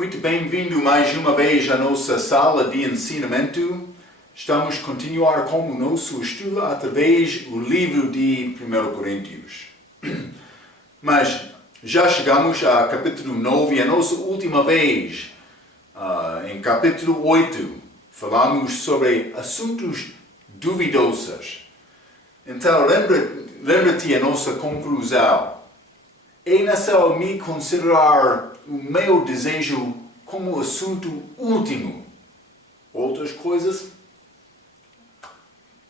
Muito bem-vindo mais uma vez à nossa sala de ensinamento. Estamos a continuar com o nosso estudo através do livro de 1 Coríntios. Mas já chegamos a capítulo 9 e a nossa última vez, em capítulo 8, falamos sobre assuntos duvidosos. Então, lembra-te a nossa conclusão. É necessário me considerar o meu desejo como assunto último. Outras coisas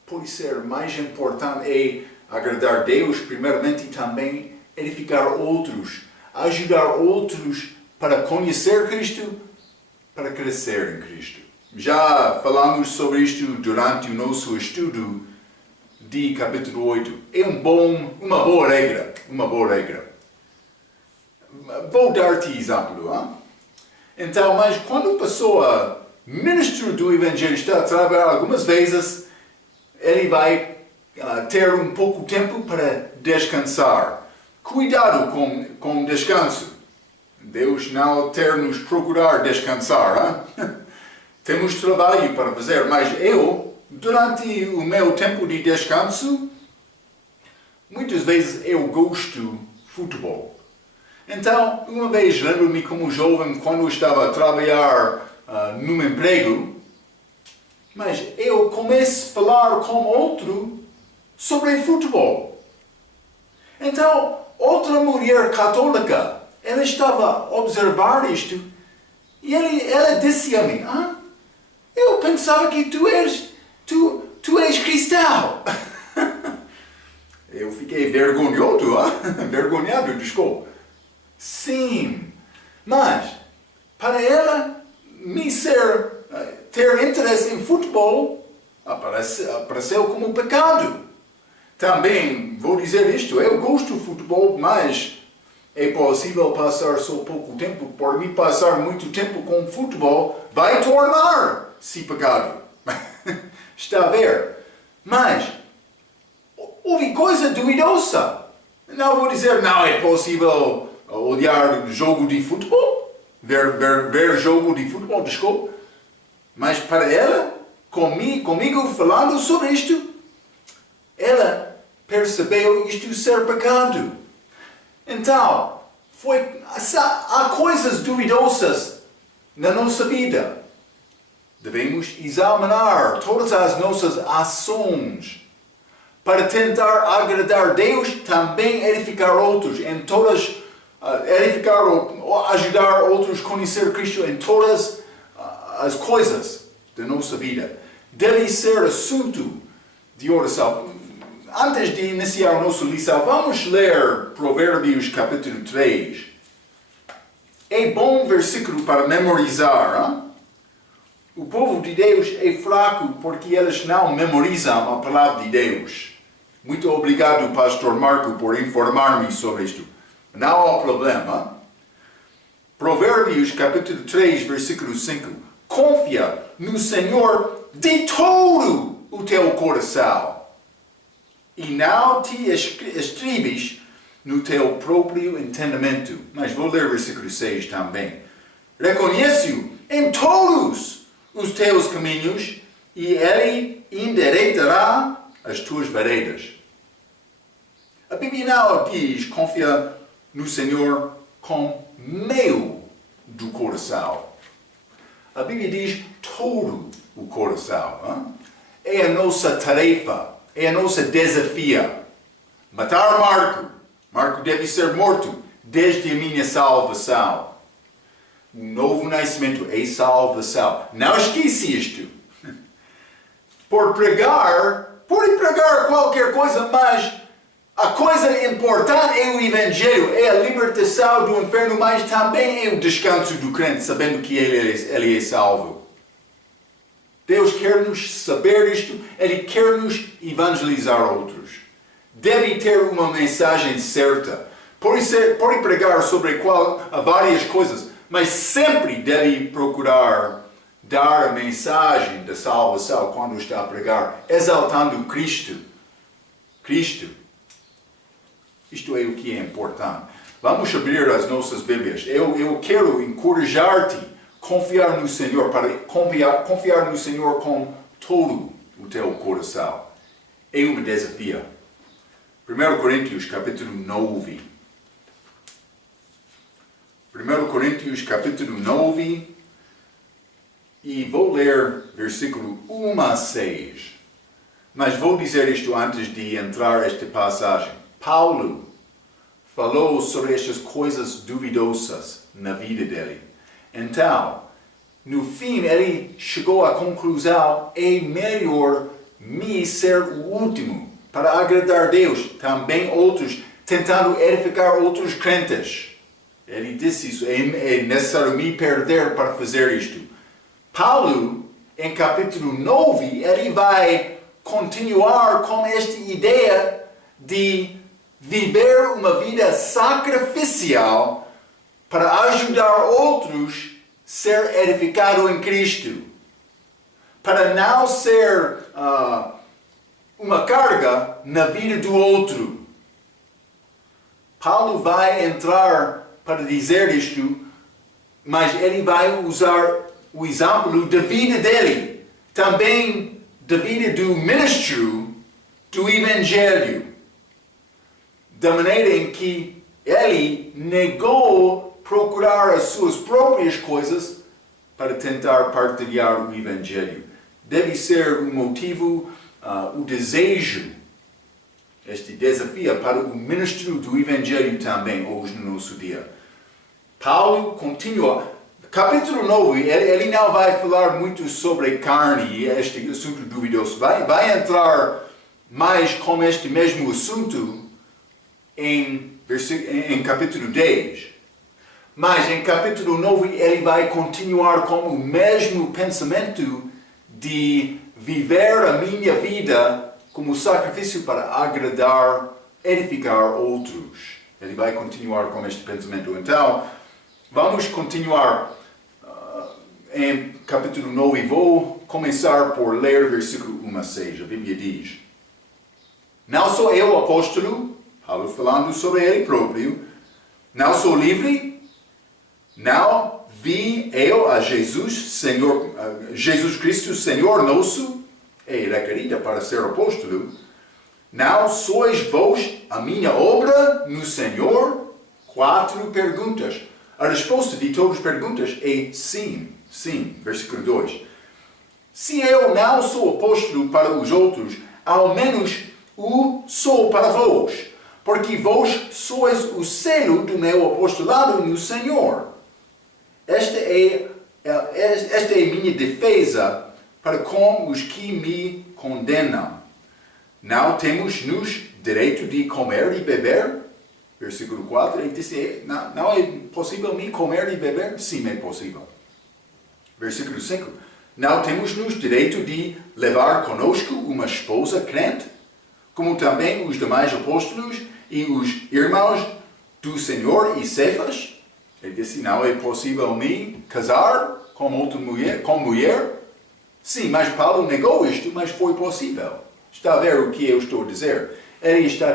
pode ser mais importante é agradar Deus primeiramente e também edificar outros, ajudar outros para conhecer Cristo, para crescer em Cristo. Já falamos sobre isto durante o nosso estudo de capítulo 8. É uma boa regra. Vou dar-te exemplo. Hein? Então, mas quando a pessoa, ministro do Evangelho, está a trabalhar algumas vezes, ele vai ter um pouco de tempo para descansar. Cuidado com descanso. Deus não quer nos procurar descansar. Hein? Temos trabalho para fazer, mas eu, durante o meu tempo de descanso, muitas vezes eu gosto de futebol. Então, uma vez lembro-me como jovem, quando eu estava a trabalhar num emprego, mas eu comecei a falar com outro sobre futebol. Então, outra mulher católica, ela estava a observar isto e ela disse a mim, eu pensava que tu és cristão. Eu fiquei vergonhado, desculpa. Sim, mas para ela ter interesse em futebol apareceu como pecado. Também vou dizer isto, eu gosto de futebol, mas é possível passar só pouco tempo. Por mim passar muito tempo com futebol vai tornar-se pecado. Está a ver? Mas houve coisa duvidosa. Não vou dizer, não é possível olhar jogo de futebol, ver jogo de futebol, desculpa. Mas para ela, comigo falando sobre isto, ela percebeu isto ser pecado. Então, há coisas duvidosas na nossa vida. Devemos examinar todas as nossas ações para tentar agradar Deus, também edificar outros em todas ajudar outros a conhecer Cristo em todas as coisas da nossa vida. Deve ser assunto de oração. Antes de iniciar a nossa lição, vamos ler Provérbios capítulo 3. É bom versículo para memorizar. Hein? O povo de Deus é fraco porque eles não memorizam a palavra de Deus. Muito obrigado, Pastor Marco, por informar-me sobre isto. Não há problema. Provérbios capítulo 3, versículo 5. Confia no Senhor de todo o teu coração e não te estribes no teu próprio entendimento. Mas vou ler o versículo 6 também. Reconhece-o em todos os teus caminhos e ele endireitará as tuas veredas. A Bíblia não diz confia no Senhor com meio do coração. A Bíblia diz todo o coração. Hein? É a nossa tarefa, é a nossa desafio. Matar Marco. Marco deve ser morto desde a minha salvação. O novo nascimento é salvação. Não esqueça isto. Pode pregar qualquer coisa, mas a coisa importante é o Evangelho, é a libertação do inferno, mas também é o descanso do crente, sabendo que ele é salvo. Deus quer nos saber isto, Ele quer nos evangelizar outros. Deve ter uma mensagem certa. Pode pregar sobre várias coisas, mas sempre deve procurar dar a mensagem da salvação quando está a pregar, exaltando Cristo. Isto é o que é importante. Vamos abrir as nossas Bíblias. Eu quero encorajar-te a confiar no Senhor, para confiar no Senhor com todo o teu coração. É um desafio. 1 Coríntios capítulo 9. 1 Coríntios capítulo 9. E vou ler versículo 1 a 6. Mas vou dizer isto antes de entrar nesta passagem. Paulo falou sobre estas coisas duvidosas na vida dele. Então, no fim, ele chegou à conclusão: é melhor me ser o último para agradar a Deus, também outros, tentando edificar outros crentes. Ele disse isso: é necessário me perder para fazer isto. Paulo, em capítulo 9, ele vai continuar com esta ideia de viver uma vida sacrificial para ajudar outros a ser edificado em Cristo. Para não ser uma carga na vida do outro. Paulo vai entrar para dizer isto, mas ele vai usar o exemplo da vida dele, também da vida do ministério do Evangelho, da maneira em que ele negou procurar as suas próprias coisas para tentar partilhar o Evangelho. Deve ser o motivo, o desejo, este desafio para o ministério do Evangelho também hoje no nosso dia. Paulo continua. Capítulo 9, ele não vai falar muito sobre carne e este assunto duvidoso. Vai entrar mais com este mesmo assunto em capítulo 10. Mas em capítulo 9 ele vai continuar com o mesmo pensamento de viver a minha vida como sacrifício para agradar, edificar outros. Ele vai continuar com este pensamento. Então, vamos continuar em capítulo 9. Vou começar por ler versículo 1 a 6. A Bíblia diz: Não sou eu apóstolo, Paulo falando sobre ele próprio, não sou livre, não vi eu a Jesus Cristo, Senhor nosso, é requerida para ser apóstolo. Não sois vós a minha obra no Senhor? 4 perguntas. A resposta de todas as perguntas é sim. Sim. Versículo 2. Se eu não sou apóstolo para os outros, ao menos o sou para vós, porque vós sois o selo do meu apostolado no Senhor. Esta é minha defesa para com os que me condenam. Não temos nos direito de comer e beber? Versículo 4, ele disse: não é possível me comer e beber? Sim, é possível. Versículo 5, não temos nos direito de levar conosco uma esposa crente, como também os demais apóstolos e os irmãos do Senhor e Cefas? Ele disse: não é possível me casar com outra mulher? Sim, mas Paulo negou isto, mas foi possível. Está a ver o que eu estou a dizer? Ele está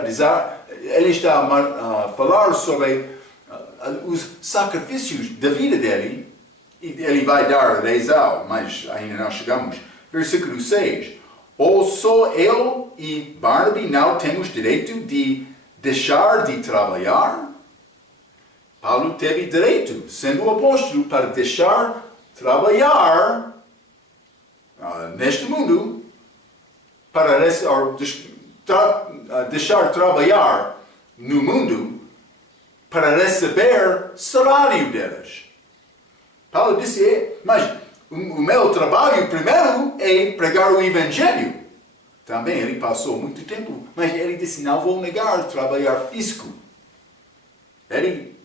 a falar sobre os sacrifícios da vida dele, e ele vai dar a razão, mas ainda não chegamos. Versículo 6. Ou só eu e Barnabé não temos direito de deixar de trabalhar? Paulo teve direito, sendo apóstolo, para deixar trabalhar neste mundo, para deixar trabalhar no mundo para receber salário deles. Paulo disse: mas o meu trabalho primeiro é pregar o Evangelho. Também ele passou muito tempo, mas ele disse: não vou negar trabalhar físico. Ele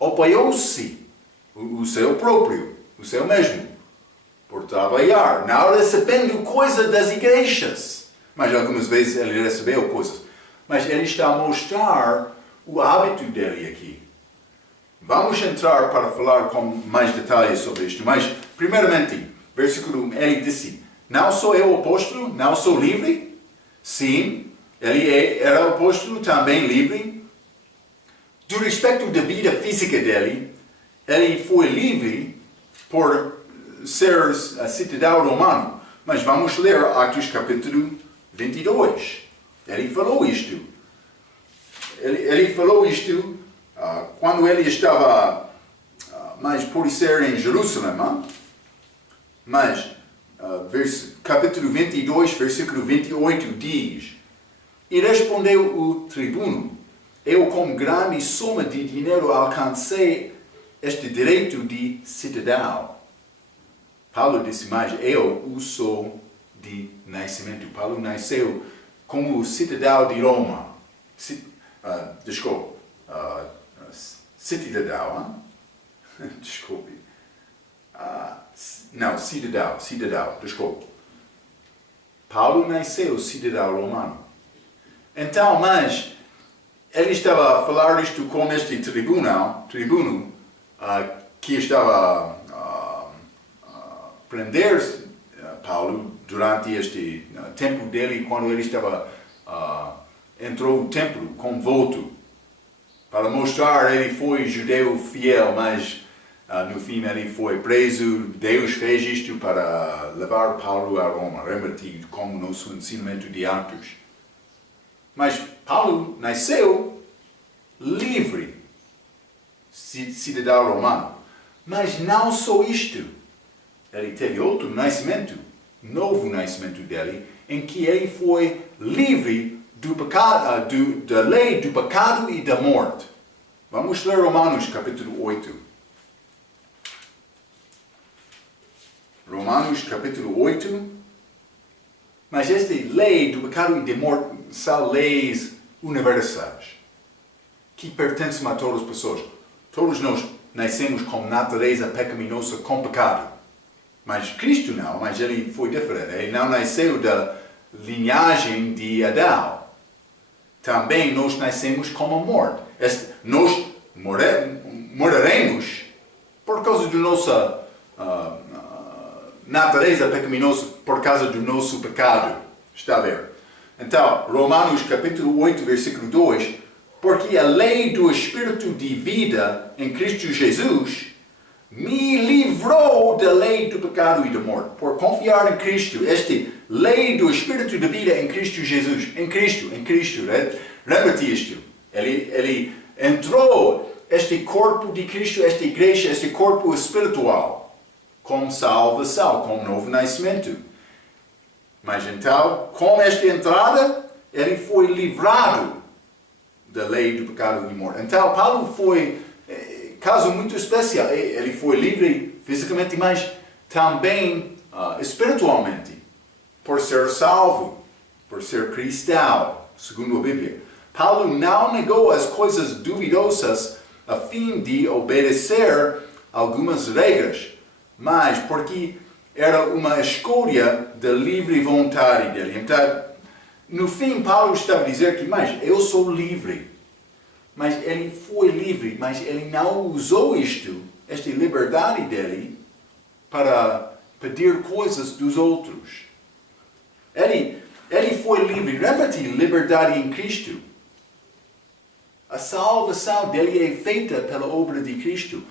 apoiou-se, o seu próprio, o seu mesmo, por trabalhar, não recebendo coisa das igrejas. Mas algumas vezes ele recebeu coisas. Mas ele está a mostrar o hábito dele aqui. Vamos entrar para falar com mais detalhes sobre isto. Mas, primeiramente, versículo 1, ele disse: não sou eu apóstolo, não sou livre? Sim, ele era apóstolo, também livre. do respeito da vida física dele, ele foi livre por ser cidadão romano. Mas vamos ler Atos capítulo 22. Ele falou isto. Ele falou isto quando ele estava, mas por ser em Jerusalém. Mas capítulo 22, versículo 28 diz: E respondeu o tribuno: Eu com grande soma de dinheiro alcancei este direito de cidadão. Paulo disse mais: Eu o sou de nascimento. Paulo nasceu como cidadão de Roma. Cidadão. Desculpe. Não, cidadão. Desculpe. Paulo nasceu cidadão romano. Então, mas ele estava a falar isto com este tribuno que estava a prender Paulo durante este tempo dele, quando ele estava entrou no templo com voto para mostrar ele foi judeu fiel, mas no fim ele foi preso. Deus fez isto para levar Paulo a Roma. Lembra-te como nosso ensinamento de Atos. Mas Paulo nasceu livre, cidadão romano. Mas não só isto. Ele teve outro nascimento, novo nascimento dele, em que ele foi livre do pecado, da lei do pecado e da morte. Vamos ler Romanos capítulo 8. Romanos capítulo 8. Mas esta lei do pecado e da morte são leis universais, que pertencem a todas as pessoas. Todos nós nascemos com natureza pecaminosa, com pecado. Mas Cristo não, mas ele foi diferente. Ele não nasceu da linhagem de Adão. Também nós nascemos com a morte. Nós morreremos por causa da nossa natureza pecaminosa, por causa do nosso pecado. Está a ver? Então, Romanos capítulo 8, versículo 2. Porque a lei do Espírito de vida em Cristo Jesus me livrou da lei do pecado e da morte. Por confiar em Cristo, esta lei do Espírito de vida em Cristo Jesus. Em Cristo. Lembra-te isto. Ele entrou este corpo de Cristo, esta igreja, este corpo espiritual, com salvação, com novo nascimento. Mas então, com esta entrada, ele foi livrado da lei do pecado e morte. Então, Paulo foi caso muito especial. Ele foi livre fisicamente, mas também espiritualmente, por ser salvo, por ser cristão, segundo a Bíblia. Paulo não negou as coisas duvidosas a fim de obedecer algumas regras, mas porque era uma escolha da livre vontade dele. Então, no fim, Paulo estava a dizer que, mas eu sou livre. Mas ele foi livre, mas ele não usou esta liberdade dele, para pedir coisas dos outros. Ele foi livre. Lembra-te, liberdade em Cristo. A salvação dele é feita pela obra de Cristo.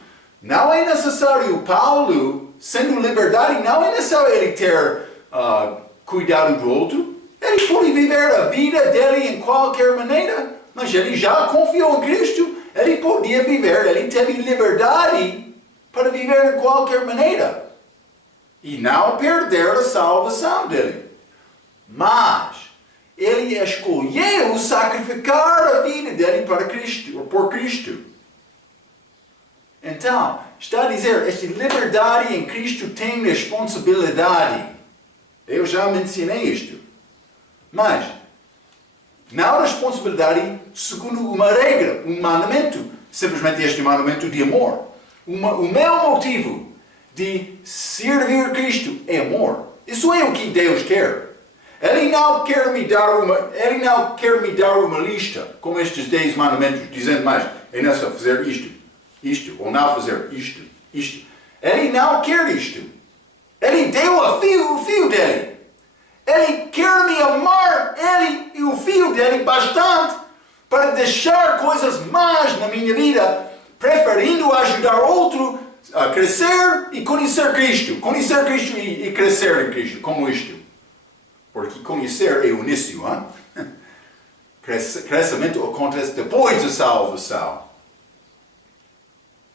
Não é necessário Paulo, sendo liberdade, não é necessário ele ter cuidado do outro. Ele pode viver a vida dele em qualquer maneira. Mas ele já confiou em Cristo, ele podia viver, ele teve liberdade para viver de qualquer maneira. E não perder a salvação dele. Mas ele escolheu sacrificar a vida dele para Cristo, ou por Cristo. Então, está a dizer, esta liberdade em Cristo tem responsabilidade. Eu já mencionei isto. Mas não responsabilidade segundo uma regra, um mandamento. Simplesmente este mandamento de amor. O meu motivo de servir a Cristo é amor. Isso é o que Deus quer. Ele não quer me dar uma lista com estes 10 mandamentos, dizendo mais, é necessário fazer isto, ou não fazer isto. Ele não quer isto. Ele deu o filho dele. Ele quer me amar, ele e o filho dele, bastante para deixar coisas más na minha vida, preferindo ajudar outro a crescer e conhecer Cristo. Conhecer Cristo e crescer em Cristo, como isto. Porque conhecer é o início, hein? Crescimento acontece depois da salvação.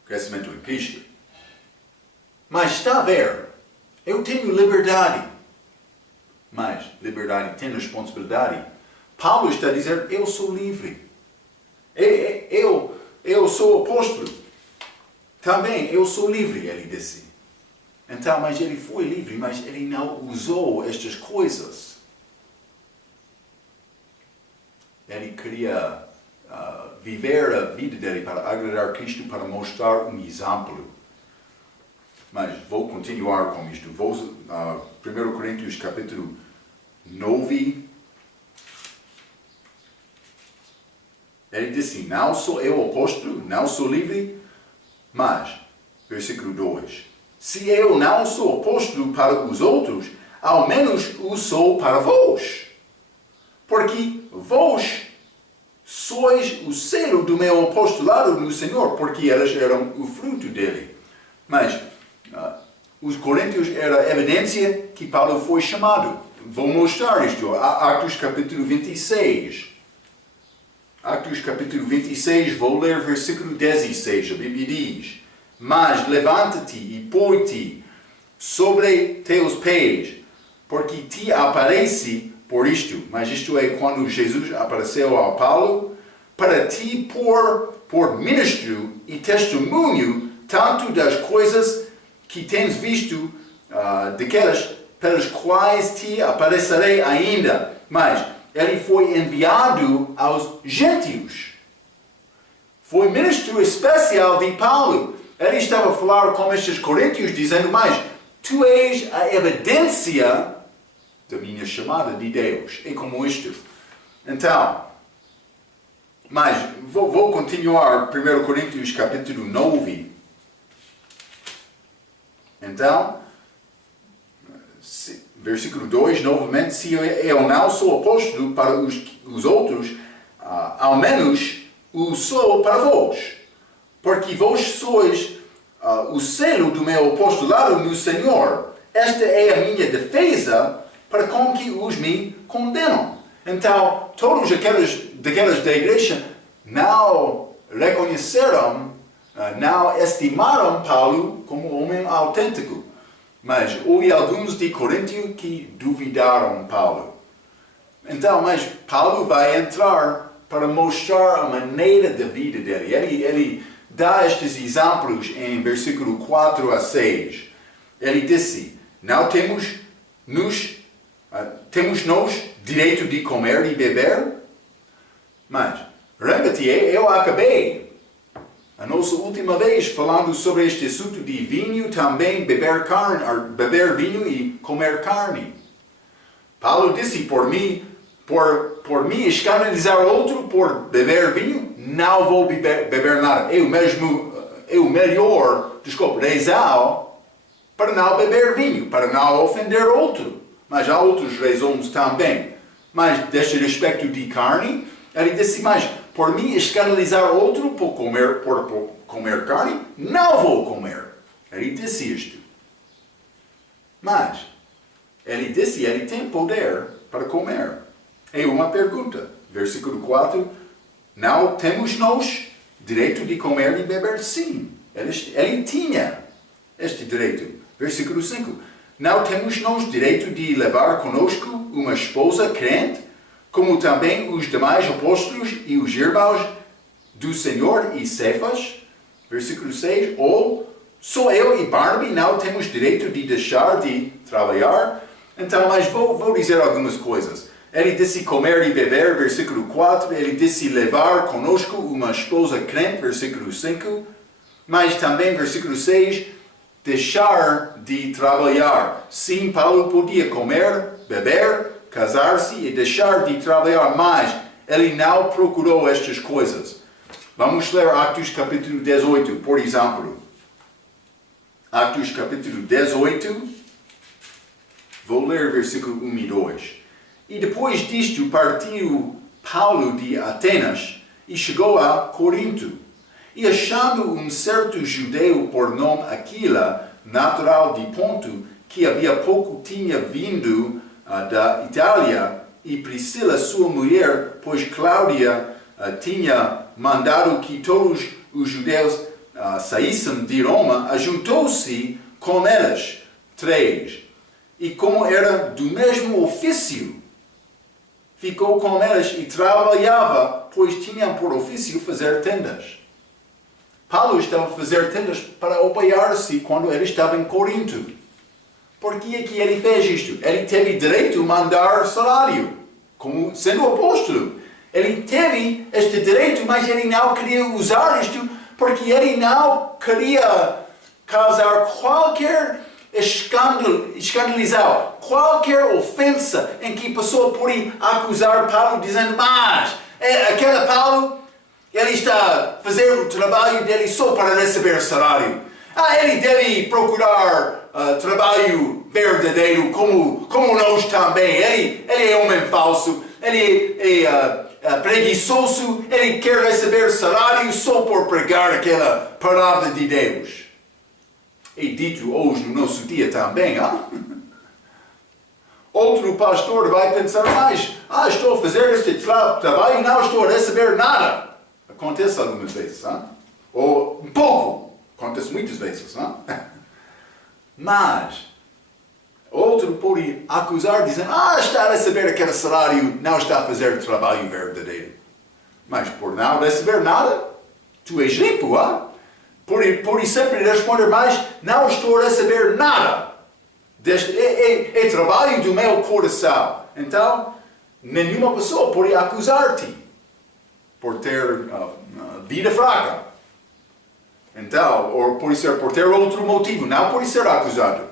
Crescimento em Cristo. Mas está a ver, eu tenho liberdade. Mas liberdade tem responsabilidade. Paulo está a dizer, eu sou livre. Eu sou apóstolo. Também eu sou livre, ele disse. Então, mas ele foi livre, mas ele não usou estas coisas. Ele queria viver a vida dele para agradar Cristo, para mostrar um exemplo. Mas vou continuar com isto. Vou 1 Coríntios capítulo 9. Ele disse, não sou eu apóstolo, não sou livre, mas, versículo 2, se eu não sou apóstolo para os outros, ao menos o sou para vós. Porque vós sois o selo do meu apostolado no Senhor, porque elas eram o fruto dele. Mas os coríntios eram a evidência que Paulo foi chamado. Vou mostrar isto. Atos capítulo 26. Atos capítulo 26, vou ler versículo 16. A Bíblia diz, mas levanta-te e põe-te sobre teus pés, porque te aparece por isto. Mas isto é quando Jesus apareceu a Paulo, para ti por ministro e testemunho, tanto das coisas que tens visto, daquelas pelas quais te aparecerei ainda. Mas ele foi enviado aos gentios. Foi ministro especial de Paulo. Ele estava a falar com estes coríntios, dizendo, mas tu és a evidência da minha chamada de Deus. É como isto. Então, mas vou continuar 1 Coríntios capítulo 9. Então, versículo 2, novamente, se eu não sou apóstolo para os outros, ao menos o sou para vós. Porque vós sois o selo do meu apostolado no Senhor. Esta é a minha defesa para com que os me condenam. Então, todos daquelas da igreja não reconheceram, não estimaram Paulo como homem autêntico. Mas houve alguns de Coríntio que duvidaram Paulo. Então, mas Paulo vai entrar para mostrar a maneira de vida dele. Ele dá estes exemplos em versículo 4 a 6. Ele disse, não temos nós direito de comer e beber? Mas, lembra-te, eu acabei a nossa última vez falando sobre este assunto de vinho, também beber vinho e comer carne. Paulo disse, por mim escandalizar outro por beber vinho, não vou beber nada. Eu melhor, rezar para não beber vinho, para não ofender outro. Mas há outras razões também. Mas deste respeito de carne, ele disse, mas por mim escandalizar outro por comer carne, não vou comer. Ele disse isto. Mas, ele disse, ele tem poder para comer. É uma pergunta. Versículo 4, não temos nós direito de comer e beber? Sim, ele tinha este direito. Versículo 5, não temos nós direito de levar conosco uma esposa crente, como também os demais apóstolos e os irmãos do Senhor e Cefas? Versículo 6, ou só eu e Barnabé não temos direito de deixar de trabalhar? Então, mas vou dizer algumas coisas. Ele disse comer e beber, versículo 4. Ele disse levar conosco uma esposa crente, versículo 5. Mas também, versículo 6, deixar de trabalhar. Sim, Paulo podia comer, beber, casar-se e deixar de trabalhar, mas ele não procurou estas coisas. Vamos ler Atos capítulo 18, por exemplo. Atos capítulo 18, vou ler versículo 1 e 2. E depois disto partiu Paulo de Atenas e chegou a Corinto. E achando um certo judeu por nome Aquila, natural de Ponto, que havia pouco tinha vindo da Itália, e Priscila, sua mulher, pois Cláudia tinha mandado que todos os judeus saíssem de Roma, ajuntou-se com elas, 3. E como era do mesmo ofício, ficou com elas e trabalhava, pois tinham por ofício fazer tendas. Paulo estava a fazer tendas para apoiar-se quando ele estava em Corinto. Por que é que ele fez isto? Ele teve direito a mandar salário, como sendo apóstolo. Ele teve este direito, mas ele não queria usar isto, porque ele não queria causar qualquer escandalizar, qualquer ofensa em que a pessoa pode acusar Paulo, dizendo, mas aquele Paulo, ele está a fazer o trabalho dele só para receber salário. Ele deve procurar trabalho verdadeiro, como nós também. Ele é homem falso, ele é preguiçoso, ele quer receber salário só por pregar aquela palavra de Deus. E dito hoje no nosso dia também, outro pastor vai pensar mais, estou a fazer este trabalho e não estou a receber nada. Acontece algumas vezes, ou um pouco, acontece muitas vezes, mas outro pode acusar, dizendo, está a receber aquele salário, não está a fazer o trabalho verdadeiro. Mas por não receber nada, tu és limpo, Pode sempre responder mais, não estou a receber nada. É trabalho do meu coração. Então, nenhuma pessoa pode acusar-te por ter vida fraca. Então, ou pode ser por ter outro motivo, não pode ser acusado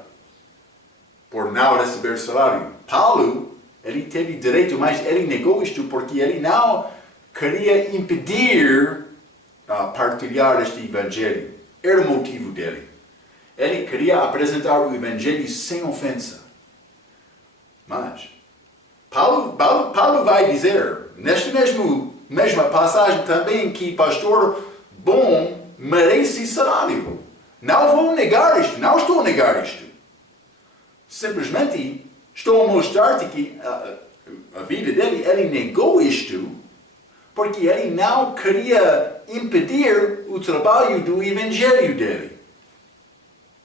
por não receber salário. Paulo, ele teve direito, mas ele negou isto porque ele não queria impedir partilhar este evangelho. Era o motivo dele. Ele queria apresentar o evangelho sem ofensa. Mas Paulo vai dizer, nesta mesma passagem também, que pastor bom merece salário. Não vou negar isto, não estou a negar isto. Simplesmente estou a mostrar-te que a vida dele, ele negou isto porque ele não queria impedir o trabalho do evangelho dele.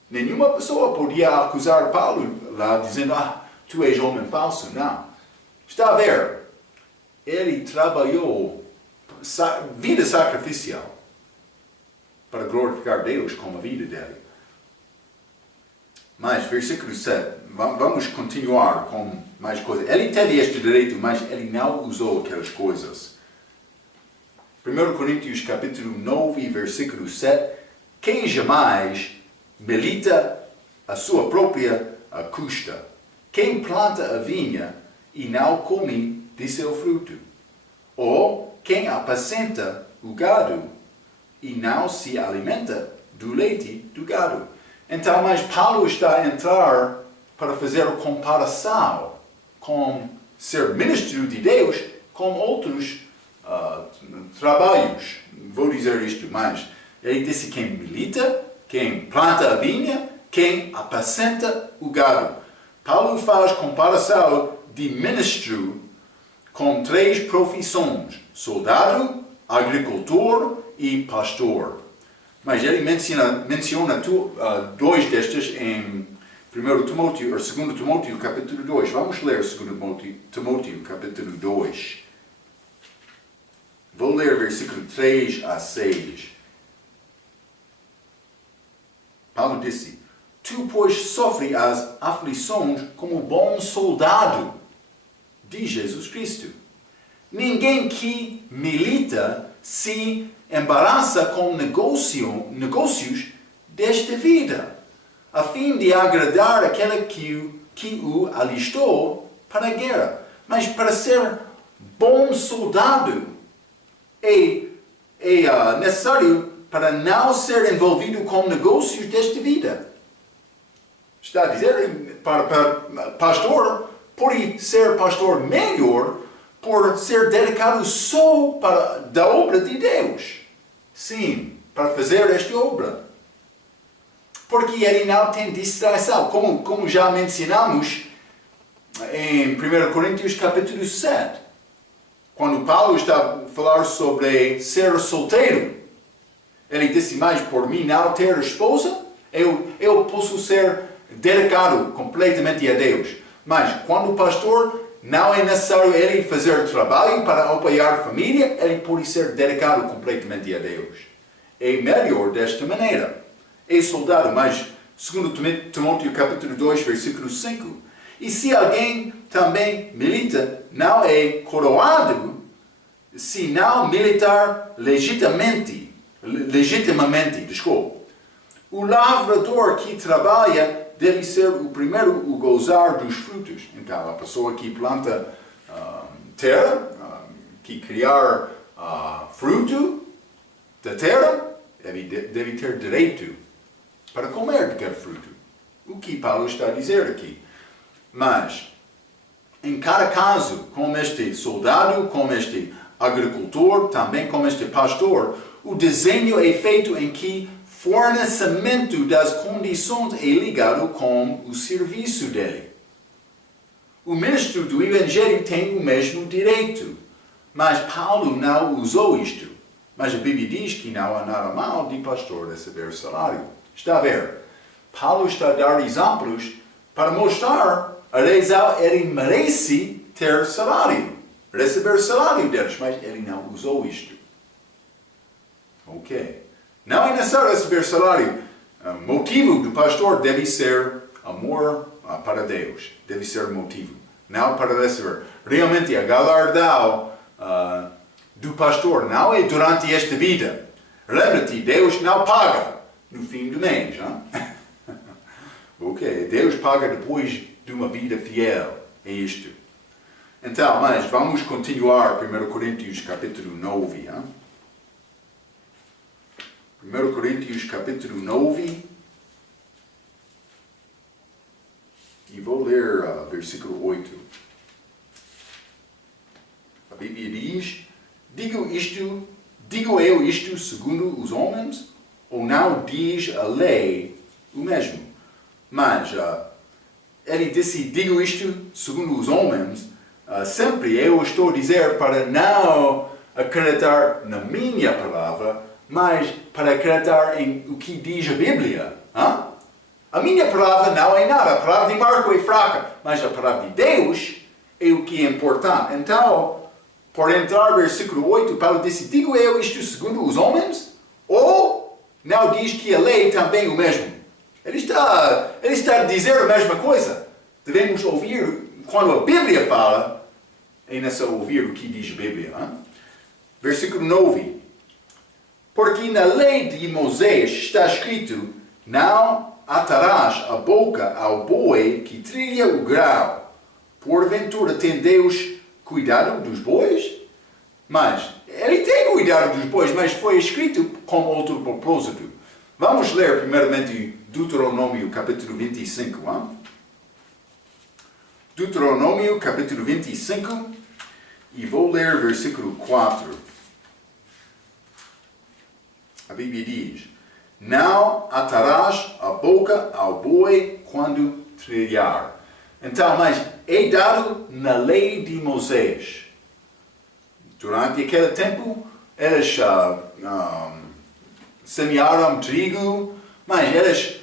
Nenhuma pessoa podia acusar Paulo lá dizendo, tu és homem falso. Não. Está a ver? Ele trabalhou vida sacrificial para glorificar Deus com a vida dele. Mas, versículo 7, vamos continuar com mais coisas. Ele teve este direito, mas ele não usou aquelas coisas. 1 Coríntios capítulo 9, versículo 7, quem jamais milita a sua própria custa? Quem planta a vinha e não come de seu fruto? Ou quem apacenta o gado e não se alimenta do leite do gado? Então, mas Paulo está a entrar para fazer a comparação com ser ministro de Deus com outros trabalhos. Vou dizer isto mais. Ele disse quem milita, quem planta a vinha, quem apacenta o gado. Paulo faz comparação de ministro com 3 profissões: soldado, agricultor e pastor. Mas ele menciona 2 destes em 1 Timóteo, ou 2 Timóteo capítulo 2. Vamos ler 2 Timóteo capítulo 2. Vou ler versículo 3 a 6. Paulo disse, tu, pois, sofre as aflições como bom soldado de Jesus Cristo. Ninguém que milita se embaraça com negócios desta vida, a fim de agradar aquele que o alistou para a guerra. Mas para ser bom soldado, é necessário para não ser envolvido com negócios desta vida. Está a dizer, para pastor, pode ser pastor melhor, por ser dedicado só para da obra de Deus. Sim, para fazer esta obra. Porque ele não tem distração, como já mencionamos em 1 Coríntios capítulo 7. Quando Paulo está a falar sobre ser solteiro, ele disse, mas por mim não ter esposa, eu posso ser dedicado completamente a Deus. Mas quando o pastor, não é necessário ele fazer trabalho para apoiar a família, ele pode ser dedicado completamente a Deus. É melhor desta maneira. É soldado, mas segundo Timóteo capítulo 2, versículo 5. E se alguém também milita, não é coroado, se não militar legitimamente, O lavrador que trabalha deve ser o primeiro a gozar dos frutos. Então, a pessoa que planta terra, que criar fruto da terra, deve ter direito para comer daquele fruto. O que Paulo está a dizer aqui. Mas, em cada caso, como este soldado, como este agricultor, também como este pastor, o desenho é feito em que fornecimento das condições é ligado com o serviço dele. O ministro do Evangelho tem o mesmo direito, mas Paulo não usou isto. Mas a Bíblia diz que não há nada mal de pastor receber salário. Está a ver? Paulo está a dar exemplos para mostrar a razão ele merece ter salário, receber salário deles, mas ele não usou isto. Ok. Não é necessário receber salário. O motivo do pastor deve ser amor para Deus. Deve ser o motivo. Não para receber. Realmente a galardão do pastor não é durante esta vida. Lembra-te, Deus não paga no fim do mês. Ok, Deus paga depois de uma vida fiel. É isto. Então, mas vamos continuar 1 Coríntios capítulo 9. 1 Coríntios capítulo 9. E vou ler versículo 8. A Bíblia diz, digo eu isto segundo os homens, ou não diz a lei o mesmo? Mas ele disse, digo isto segundo os homens, sempre eu estou a dizer para não acreditar na minha palavra, mas para acreditar em o que diz a Bíblia. A minha palavra não é nada, a palavra de Marco é fraca, mas a palavra de Deus é o que é importante. Então, por entrar no versículo 8, Paulo disse, digo eu isto segundo os homens? Ou não diz que a lei também é o mesmo? Ele está a dizer a mesma coisa. Devemos ouvir, quando a Bíblia fala, é necessário ouvir o que diz a Bíblia. Versículo 9. Porque na lei de Moisés está escrito, não atarás a boca ao boi que trilha o grão. Porventura tem Deus cuidado dos bois? Mas, ele tem cuidado dos bois, mas foi escrito com outro propósito. Vamos ler primeiramente Deuteronômio capítulo 25. Deuteronômio capítulo 25 e vou ler versículo 4. A Bíblia diz, não atarás a boca ao boi quando trilhar. Então, mas é dado na lei de Moisés. Durante aquele tempo, eles semearam trigo, mas eles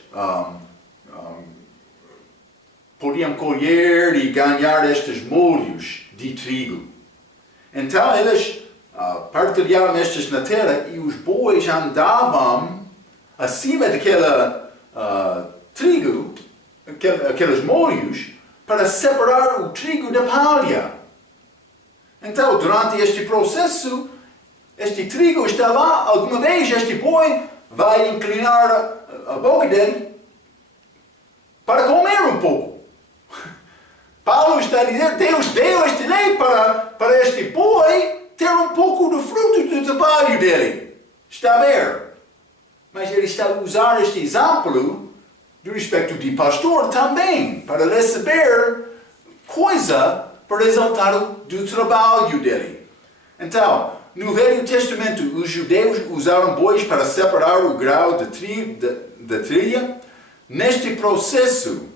podiam colher e ganhar estes molhos de trigo. Então, eles partilharam estes na terra e os bois andavam acima daquele trigo, aqueles molhos, para separar o trigo da palha. Então, durante este processo, este trigo está lá, alguma vez este boi vai inclinar a boca dele para comer um pouco. Paulo está a dizer, Deus deu esta lei para este boi ter um pouco do fruto do trabalho dele. Está a ver? Mas ele está a usar este exemplo do respecto de pastor também, para receber coisa por resultado do trabalho dele. Então, no Velho Testamento, os judeus usaram bois para separar o grau da trilha. Neste processo,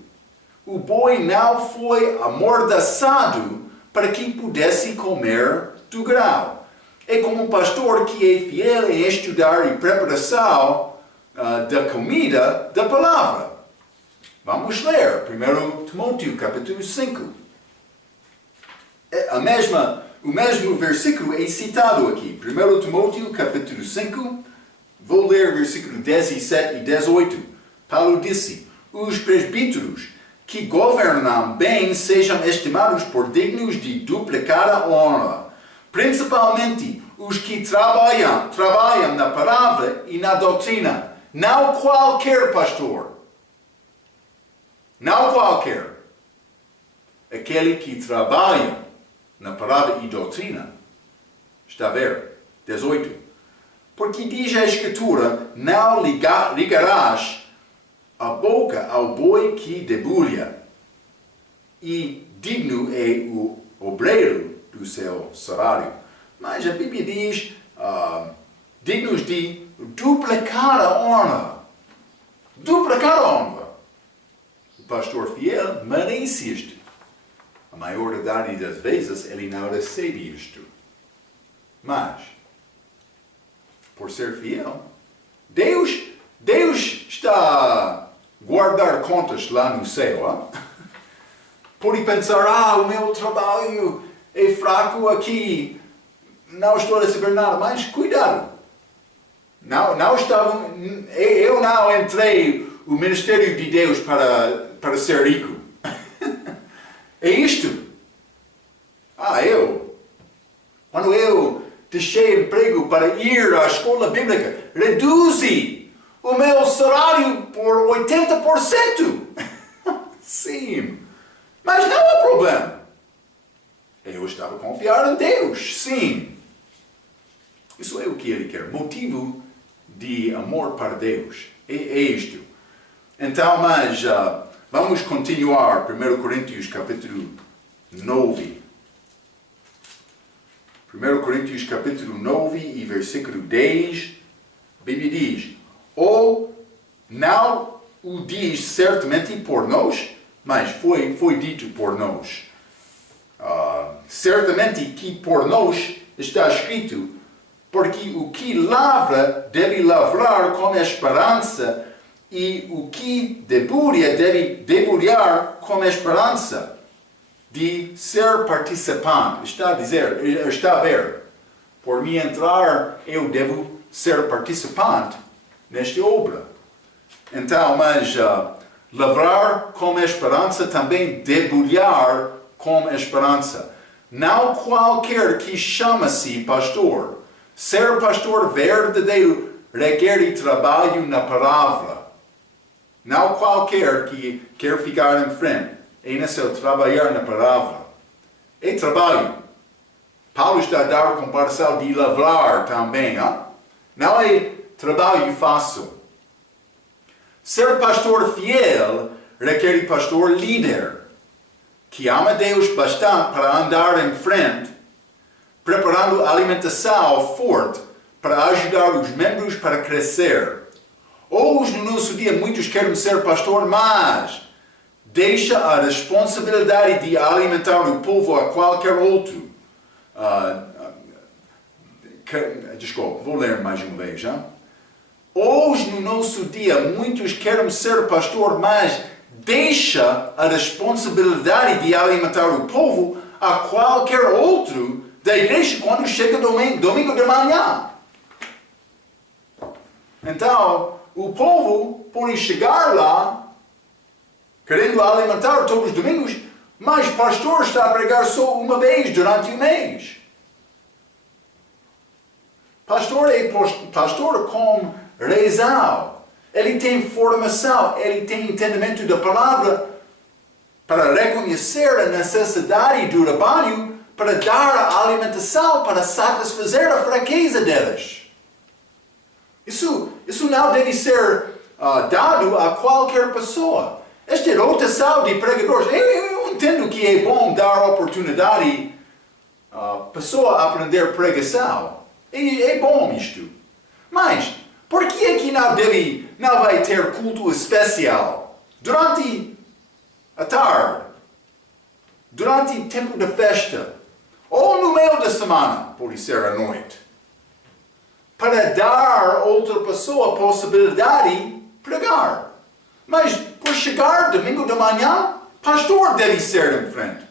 o boi não foi amordaçado para que pudesse comer do grau. É como um pastor que é fiel em estudar e preparação da comida da palavra. Vamos ler 1 Timóteo capítulo 5. O mesmo versículo é citado aqui. 1 Timóteo capítulo 5, vou ler versículo 17 e 18. Paulo disse: os presbíteros que governam bem sejam estimados por dignos de duplicada honra, principalmente os que trabalham na palavra e na doutrina. Não qualquer pastor. Não qualquer. Aquele que trabalha na palavra e doutrina. Está a ver? 18. Porque diz a Escritura: não ligarás a boca ao boi que debulha, e digno é o obreiro do seu salário. Mas a Bíblia diz, dignos de duplicada honra. Duplicada honra. O pastor fiel merece isto. A maioridade das vezes ele não recebe isto. Mas, por ser fiel, Deus está a guardar contas lá no céu. Pode pensar, o meu trabalho é fraco aqui, não estou a receber nada, mas cuidado. Eu não entrei no ministério de Deus para ser rico. É isto. Quando eu deixei emprego para ir à escola bíblica, reduzi o meu salário por 80%. Sim, mas não há problema. Eu estava a confiar em Deus, sim. Isso é o que ele quer, motivo de amor para Deus. É isto. Então, mas vamos continuar. 1 Coríntios capítulo 9. 1 Coríntios capítulo 9 e versículo 10. A Bíblia diz: ou não o diz certamente por nós, mas foi dito por nós. Certamente que por nós está escrito: porque o que lavra deve lavrar com esperança, e o que debulha deve debulhar com esperança de ser participante. Está a ver, por mim entrar, eu devo ser participante nesta obra. Então, mas lavrar com esperança também debulhar com esperança. Não qualquer que chama-se pastor. Ser pastor verdadeiro requer trabalho na palavra. Não qualquer que quer ficar em frente. É necessário trabalhar na palavra. É trabalho. Paulo está a dar a comparação de lavrar também. Não é trabalho fácil. Ser pastor fiel requer pastor líder, que ama Deus bastante para andar em frente, preparando alimentação forte para ajudar os membros para crescer. Hoje, no nosso dia, muitos querem ser pastor, mas deixa a responsabilidade de alimentar o povo a qualquer outro. Desculpa, vou ler mais uma vez. Hoje, no nosso dia, muitos querem ser pastor, mas deixa a responsabilidade de alimentar o povo a qualquer outro da igreja quando chega domingo de manhã. Então, o povo pode chegar lá querendo alimentar todos os domingos, mas o pastor está a pregar só uma vez durante o mês. Pastor é pastor com razão. Ele tem formação, ele tem entendimento da palavra para reconhecer a necessidade do rebanho, para dar a alimentação, para satisfazer a fraqueza deles. Isso não deve ser dado a qualquer pessoa. Esta rotação de pregadores, eu entendo que é bom dar oportunidade à pessoa a aprender pregação. É bom isto. Mas, por que é que não vai ter culto especial durante a tarde, durante o tempo da festa, ou no meio da semana, pode ser à noite, para dar a outra pessoa a possibilidade de pregar? Mas, por chegar domingo de manhã, pastor deve ser em frente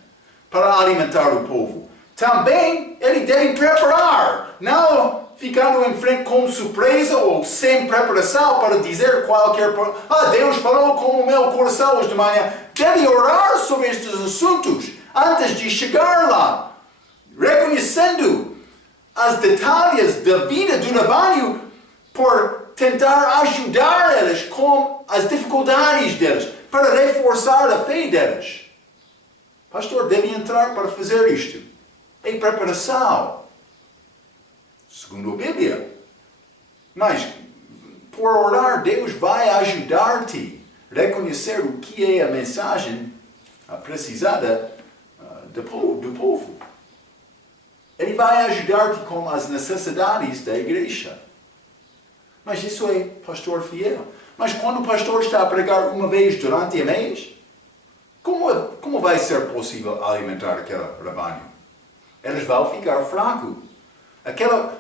para alimentar o povo. Também ele deve preparar, não ficando em frente com surpresa ou sem preparação para dizer qualquer coisa. Deus falou com o meu coração hoje de manhã. Deve orar sobre estes assuntos antes de chegar lá, reconhecendo as detalhes da vida do rebanho por tentar ajudar eles com as dificuldades deles, para reforçar a fé deles. O pastor deve entrar para fazer isto. É preparação, segundo a Bíblia. Mas, por orar, Deus vai ajudar-te a reconhecer o que é a mensagem precisada do povo. Ele vai ajudar-te com as necessidades da igreja. Mas isso é pastor fiel. Mas quando o pastor está a pregar uma vez durante o mês, como vai ser possível alimentar aquele rebanho? Eles vão ficar fracos.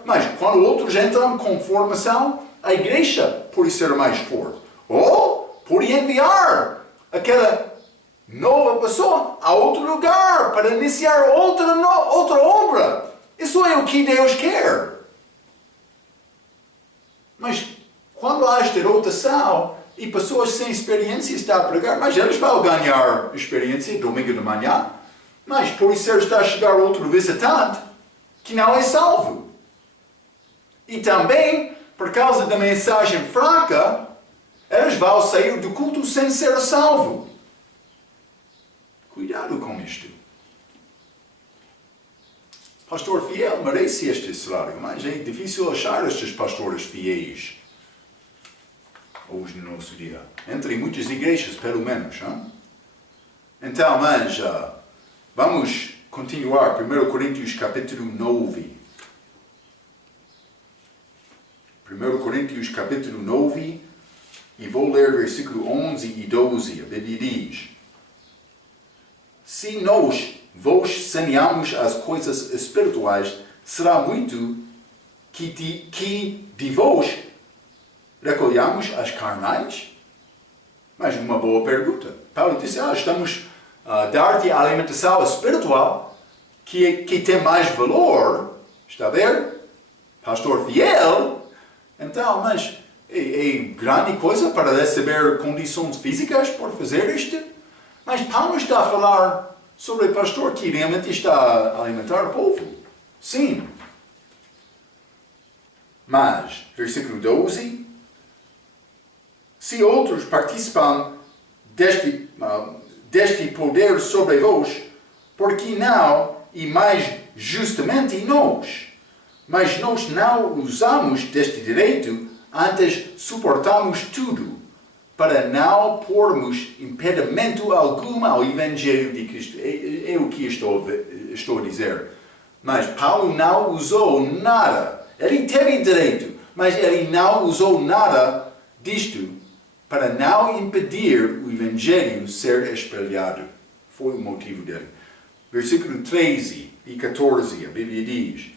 Mas quando outros entram com formação, a igreja pode ser mais forte. Ou pode enviar aquela nova pessoa a outro lugar para iniciar outra obra. Isso é o que Deus quer. Mas quando há esta rotação e pessoas sem experiência estão a pregar, mas eles vão ganhar experiência domingo de manhã. Mas por isso está a chegar outro visitante que não é salvo. E também, por causa da mensagem fraca, eles vão sair do culto sem ser salvo. Cuidado com isto. Pastor fiel merece este salário, mas é difícil achar estes pastores fiéis hoje no nosso dia. Entre muitas igrejas, pelo menos. Hein? Então, mas vamos continuar. 1 Coríntios capítulo 9. 1 Coríntios capítulo 9. E vou ler versículo 11 e 12. A Bíblia diz: se nós vos semeamos as coisas espirituais, será muito que de vós recolhamos as carnais? Mas uma boa pergunta. Paulo disse, estamos a dar-te a alimentação espiritual que tem mais valor. Está a ver? Pastor fiel. Então, mas é grande coisa para receber condições físicas por fazer isto? Mas Paulo está a falar sobre o pastor que realmente está a alimentar o povo. Sim. Mas, versículo 12. Se outros participam deste poder sobre vós, por que não, e mais justamente nós? Mas nós não usamos deste direito, antes suportamos tudo, para não pormos impedimento algum ao Evangelho de Cristo. É o que estou a dizer. Mas Paulo não usou nada. Ele teve direito, mas ele não usou nada disto para não impedir o Evangelho ser espalhado. Foi o motivo dele. Versículo 13 e 14, a Bíblia diz: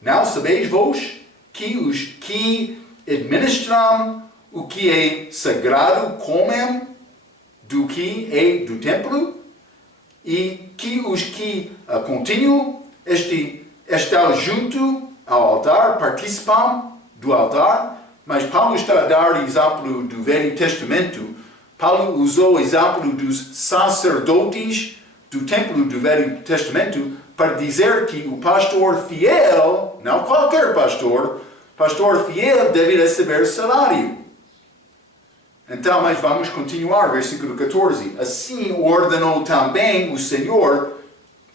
não sabeis vós que os que administram o que é sagrado comem do que é do templo, e que os que continuam estão junto ao altar, participam do altar. Mas Paulo está a dar exemplo do Velho Testamento. Paulo usou o exemplo dos sacerdotes do templo do Velho Testamento para dizer que o pastor fiel, não qualquer pastor fiel deve receber salário. Então, mas vamos continuar, versículo 14. Assim ordenou também o Senhor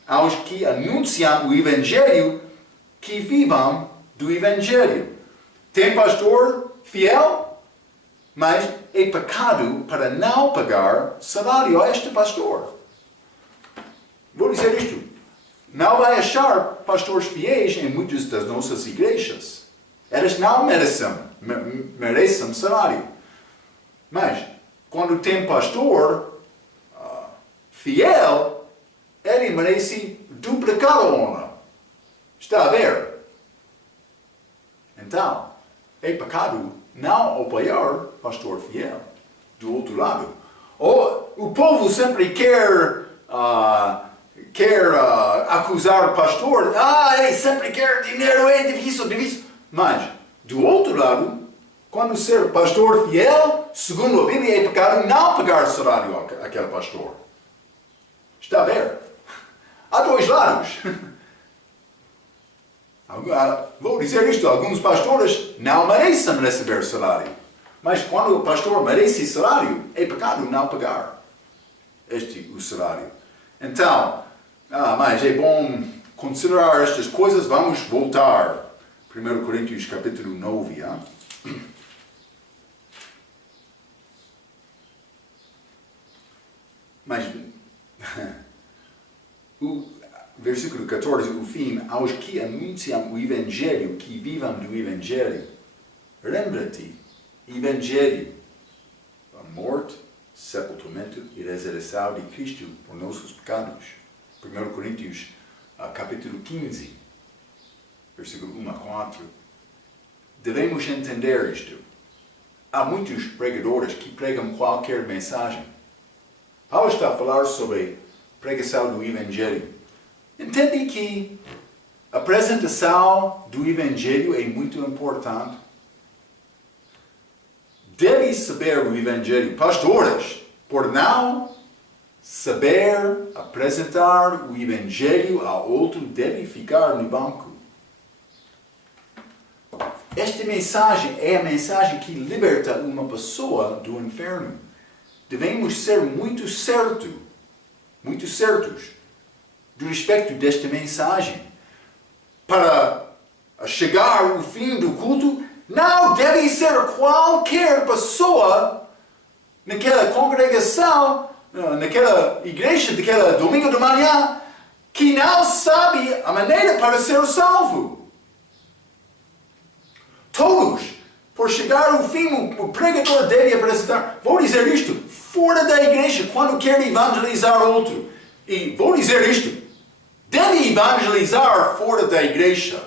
aos que anunciam o Evangelho que vivam do Evangelho. Tem pastor fiel, mas é pecado para não pagar salário a este pastor. vou dizer isto, não vai achar pastores fiéis em muitas das nossas igrejas. Eles não merecem salário. Mas, quando tem pastor fiel, ele merece duplicar a honra. Está a ver? Então, é pecado não apoiar pastor fiel. Do outro lado, o povo sempre quer acusar o pastor. Ele sempre quer dinheiro, é difícil. Mas, do outro lado, quando ser pastor fiel, segundo a Bíblia, é pecado não pagar salário àquele pastor. Está a ver? Há dois lados. Vou dizer isto, alguns pastores não merecem receber salário. Mas quando o pastor merece salário, é pecado não pagar o salário. Então, mas é bom considerar estas coisas. Vamos voltar. 1 Coríntios capítulo 9. Mas, o versículo 14, o fim, aos que anunciam o Evangelho, que vivam do Evangelho, lembra-te, Evangelho, a morte, sepultamento e ressurreição de Cristo por nossos pecados. 1 Coríntios, capítulo 15, versículo 1 a 4. Devemos entender isto. Há muitos pregadores que pregam qualquer mensagem. Paulo está a falar sobre pregação do Evangelho. Entende que a apresentação do Evangelho é muito importante. Deve saber o Evangelho. Pastores, por não saber apresentar o Evangelho ao outro, deve ficar no banco. Esta mensagem é a mensagem que liberta uma pessoa do inferno. Devemos ser muito certos do respeito desta mensagem. Para chegar ao fim do culto, não deve ser qualquer pessoa naquela congregação, naquela igreja, daquela domingo de manhã, que não sabe a maneira para ser salvo. Todos, por chegar ao fim, o pregador deve apresentar. Vou dizer isto, fora da igreja, quando quer evangelizar outro. E vou dizer isto, deve evangelizar fora da igreja.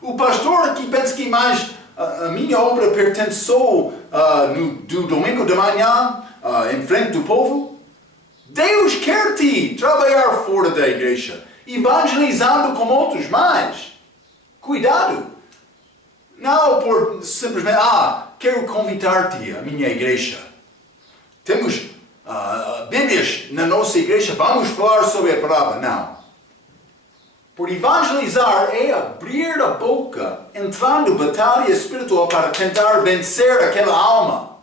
O pastor que pensa que mais a minha obra pertence só do domingo de manhã, em frente do povo. Deus quer te trabalhar fora da igreja, evangelizando com outros, mas cuidado. Não por simplesmente, quero convidar-te à minha igreja. Temos Bíblias na nossa igreja, vamos falar sobre a palavra. Não. Por evangelizar é abrir a boca, entrando em batalha espiritual para tentar vencer aquela alma.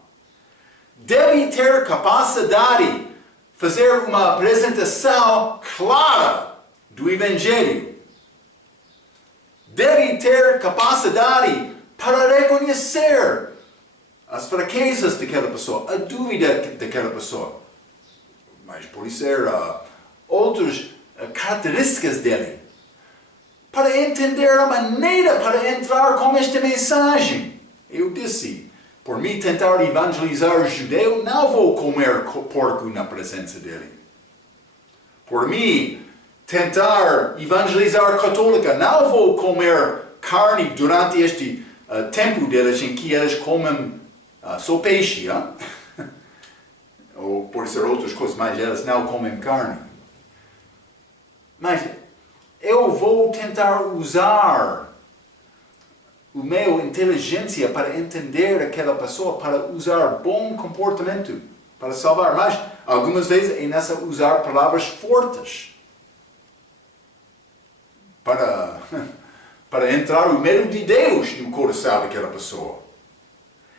Deve ter capacidade de fazer uma apresentação clara do Evangelho. Deve ter capacidade para reconhecer as fraquezas daquela pessoa, a dúvida daquela pessoa. Mas pode ser outras características dele. Para entender a maneira para entrar com esta mensagem. Eu disse, por mim tentar evangelizar o judeu, não vou comer porco na presença dele. Por mim tentar evangelizar católica, não vou comer carne durante este tempo deles em que eles comem só peixe. Ou por ser outras coisas, mas eles não comem carne. Mas eu vou tentar usar o meu inteligência para entender aquela pessoa, para usar bom comportamento, para salvar. Mas algumas vezes é nessa usar palavras fortes para entrar o medo de Deus no coração daquela pessoa.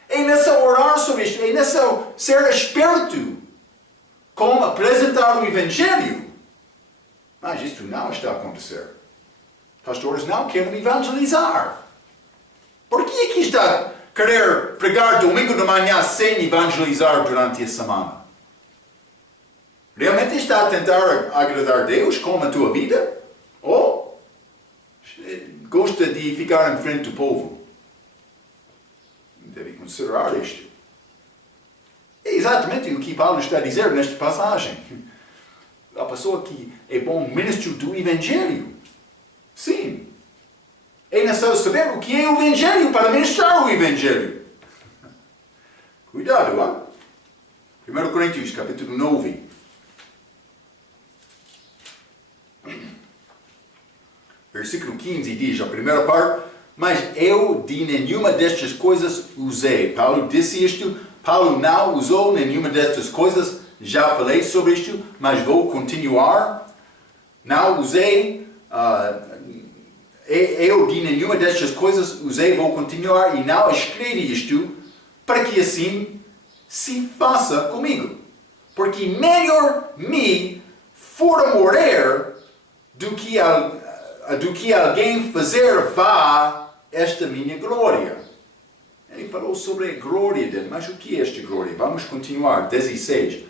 É nessa orar sobre isto, é nessa ser esperto como apresentar o Evangelho. Mas isto não está a acontecer. Pastores não querem evangelizar. Por que é que está a querer pregar domingo de manhã sem evangelizar durante a semana? Realmente está a tentar agradar a Deus com a tua vida? Ou gosta de ficar em frente do povo? Deve considerar isto. É exatamente o que Paulo está a dizer nesta passagem. A pessoa que é bom ministro do Evangelho. Sim. É necessário saber o que é o Evangelho para ministrar o Evangelho. Cuidado, hein? 1 Coríntios, capítulo 9. Versículo 15 diz, a primeira parte, mas eu de nenhuma destas coisas usei. Paulo disse isto, Paulo não usou nenhuma destas coisas, já falei sobre isto, mas vou continuar. Não usei, eu de nenhuma destas coisas usei, vou continuar, e não escrevi isto, para que assim se faça comigo. Porque melhor me for morrer do que alguém fazer vá esta minha glória. Ele falou sobre a glória dele, mas o que é esta glória? Vamos continuar, 16.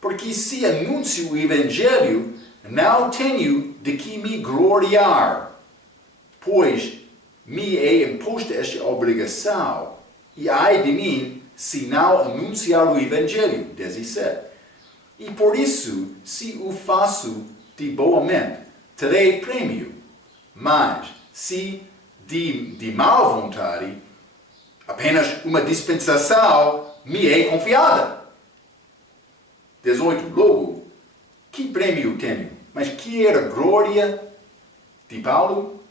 Porque se anuncio o Evangelho, não tenho de que me gloriar, pois me é imposta esta obrigação, e ai de mim, se não anunciar o Evangelho, 17. E por isso, se o faço de boa mente, terei prêmio. Mas, se de má vontade, apenas uma dispensação me é confiada. 18. Logo, que prêmio tenho? Mas que era a glória de Paulo?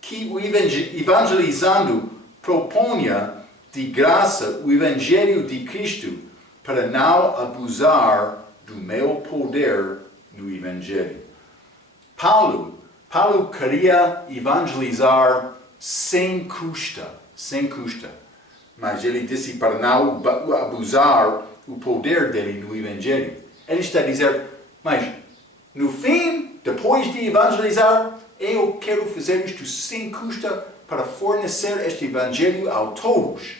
Que o evangelizando propunha de graça o Evangelho de Cristo para não abusar do meu poder no Evangelho. Paulo queria evangelizar sem custa. Mas ele disse para não abusar o poder dele no Evangelho. Ele está a dizer, mas no fim, depois de evangelizar, eu quero fazer isto sem custa para fornecer este Evangelho a todos,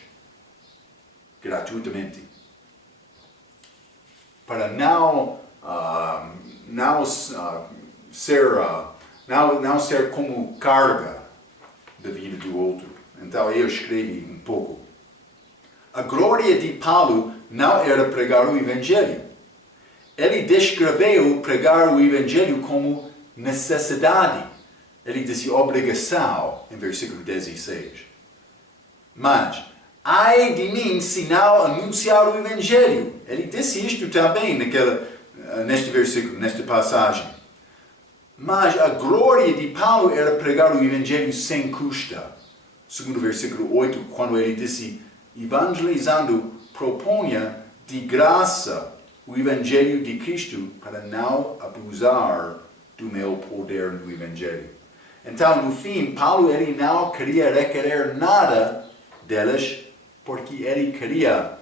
gratuitamente. Para não ser como carga da vida do outro. Então eu escrevi um pouco. A glória de Paulo não era pregar o Evangelho. Ele descreveu pregar o Evangelho como necessidade. Ele disse obrigação, em versículo 16. Mas, ai de mim se não anunciar o Evangelho. Ele disse isto também neste versículo, nesta passagem. Mas a glória de Paulo era pregar o Evangelho sem custa. Segundo o versículo 8, quando ele disse, evangelizando, propunha de graça o Evangelho de Cristo para não abusar do meu poder no Evangelho. Então, no fim, Paulo ele não queria requerer nada delas, porque ele queria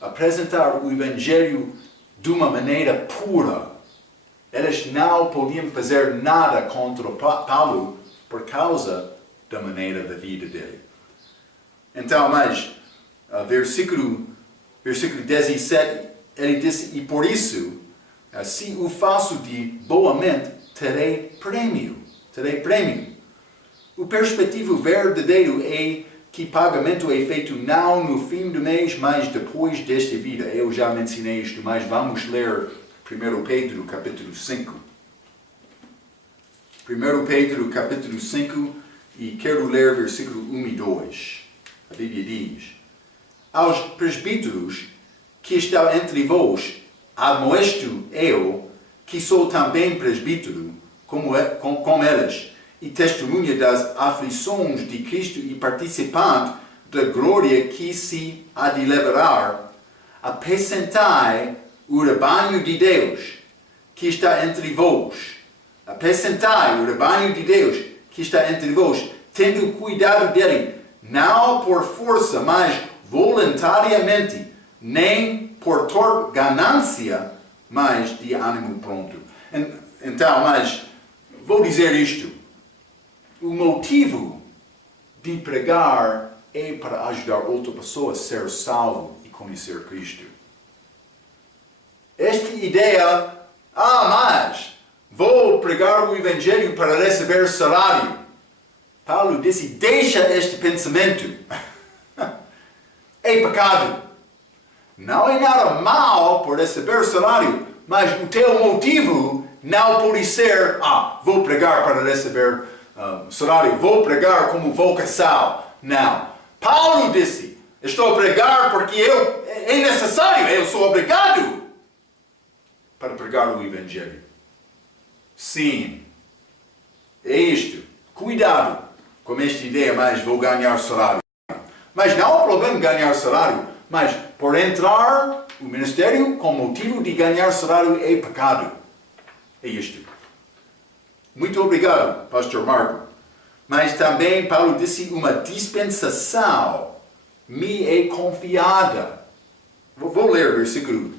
apresentar o Evangelho de uma maneira pura. Eles não podiam fazer nada contra Paulo por causa da maneira da vida dele. Então, mas, versículo 17, ele disse, e por isso, se o faço de boa mente, terei prêmio. O perspectivo verdadeiro é que pagamento é feito não no fim do mês, mas depois desta vida. Eu já mencionei isto, mas vamos ler 1 Pedro, capítulo 5. 1 Pedro, capítulo 5, e quero ler versículo 1 e 2. A Bíblia diz, aos presbíteros que estão entre vós, admoesto eu, que sou também presbítero, como elas, e testemunha das aflições de Cristo e participante da glória que se há de levar, apacentai o rebanho de Deus que está entre vós. Apacentai o rebanho de Deus que está entre vós, tendo cuidado dele, não por força, mas voluntariamente, nem por torpe ganância, mas de ânimo pronto. Então, mas vou dizer isto. O motivo de pregar é para ajudar outra pessoa a ser salvo e conhecer Cristo. esta ideia, mas vou pregar o Evangelho para receber salário. Paulo disse, deixa este pensamento. É pecado. Não é nada mal por receber salário, mas o teu motivo não pode ser, vou pregar para receber salário, vou pregar como vocação. Não. Paulo disse, estou a pregar porque é necessário, eu sou obrigado para pregar o Evangelho. Sim, é isto. Cuidado com esta ideia, mas vou ganhar salário. Mas não há problema ganhar salário, mas por entrar no ministério com motivo de ganhar salário é pecado. É isto. Muito obrigado, Pastor Marco. Mas também Paulo disse, uma dispensação me é confiada. Vou ler o versículo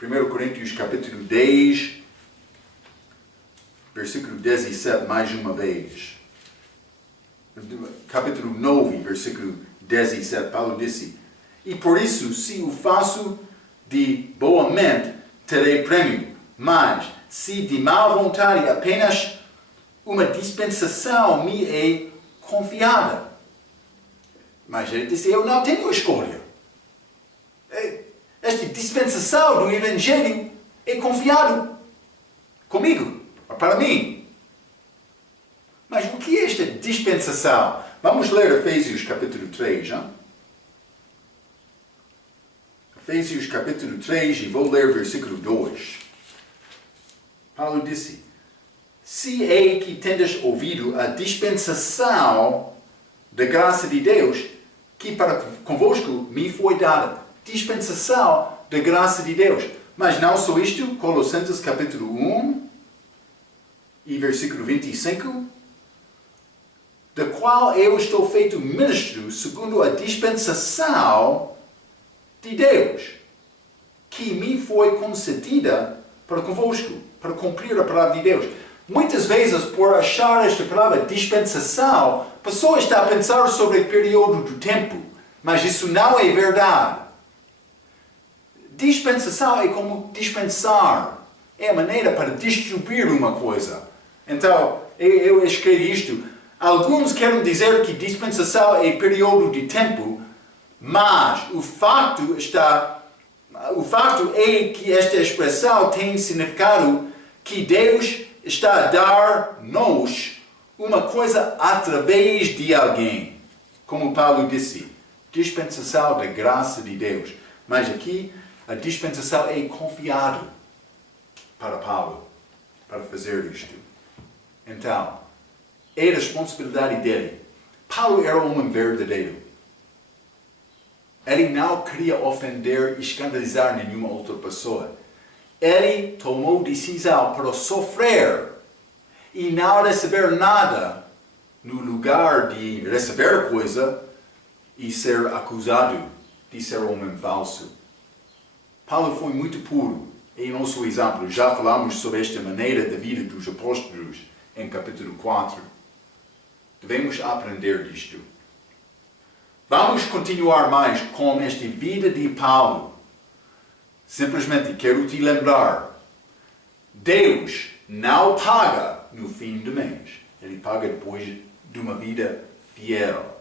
1 Coríntios capítulo 10, versículo 17, mais uma vez. Capítulo 9, versículo 17, Paulo disse, e por isso, se o faço de boa mente, terei prêmio. Mas, se de má vontade, apenas uma dispensação me é confiada. Mas ele disse, eu não tenho escolha. Esta dispensação do Evangelho é confiado comigo, para mim. Mas o que é esta dispensação? Vamos ler Efésios capítulo 3, hein? Efésios capítulo 3, e vou ler versículo 2. Paulo disse, se é que tendes ouvido a dispensação da graça de Deus, que para convosco me foi dada. Dispensação da graça de Deus. Mas não só isto, Colossenses capítulo 1 e versículo 25, da qual eu estou feito ministro segundo a dispensação de Deus, que me foi concedida para convosco, para cumprir a palavra de Deus. Muitas vezes, por achar esta palavra dispensação, a pessoa está a pensar sobre o período do tempo, mas isso não é verdade. Dispensação é como dispensar, é a maneira para distribuir uma coisa. Então, eu escrevi isto. Alguns querem dizer que dispensação é período de tempo, mas o fato é que esta expressão tem significado que Deus está a dar-nos uma coisa através de alguém. Como Paulo disse, dispensação da graça de Deus. Mas aqui, a dispensação é confiado para Paulo, para fazer isto. Então, é a responsabilidade dele. Paulo era um homem verdadeiro. Ele não queria ofender e escandalizar nenhuma outra pessoa. Ele tomou decisão para sofrer e não receber nada no lugar de receber coisa e ser acusado de ser um homem falso. Paulo foi muito puro. Em nosso exemplo, já falamos sobre esta maneira da vida dos apóstolos em capítulo 4. Devemos aprender disto. Vamos continuar mais com esta vida de Paulo. Simplesmente quero te lembrar, Deus não paga no fim do mês. Ele paga depois de uma vida fiel.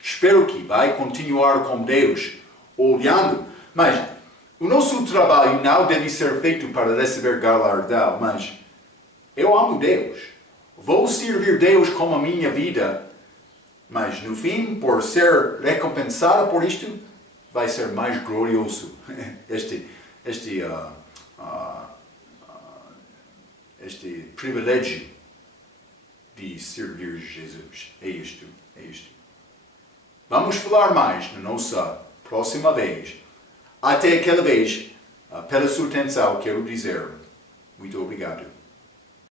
Espero que vai continuar com Deus, olhando. Mas o nosso trabalho não deve ser feito para receber galardão, mas eu amo Deus. Vou servir Deus com a minha vida, mas no fim, por ser recompensado por isto, vai ser mais glorioso este privilégio de servir Jesus. É isto. Vamos falar mais na nossa próxima vez. Até aquela vez, pela sua atenção, quero dizer muito obrigado.